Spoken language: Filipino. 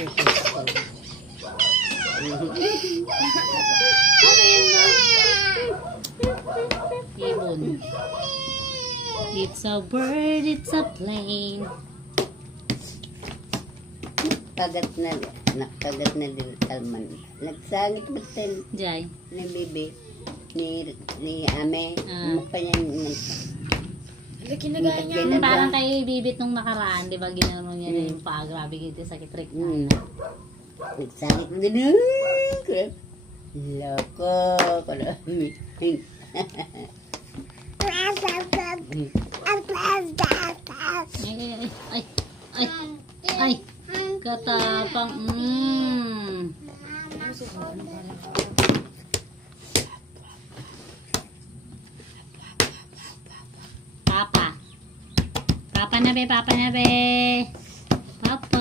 Ano yun mo? Ibon. It's a bird, it's a plane. Kagat na Kalman. Nagsangit ba tayo Jai. ni Bibi? Ni Ame? Mukha niya Kinagaya niya. Parang kay Bibit nung nakaraan, di ba, ginano niya na yung paa, grabe kita sa kitrik na. Nagsangit mo din. Loko. Ay, katapang. Papa na be. Papa.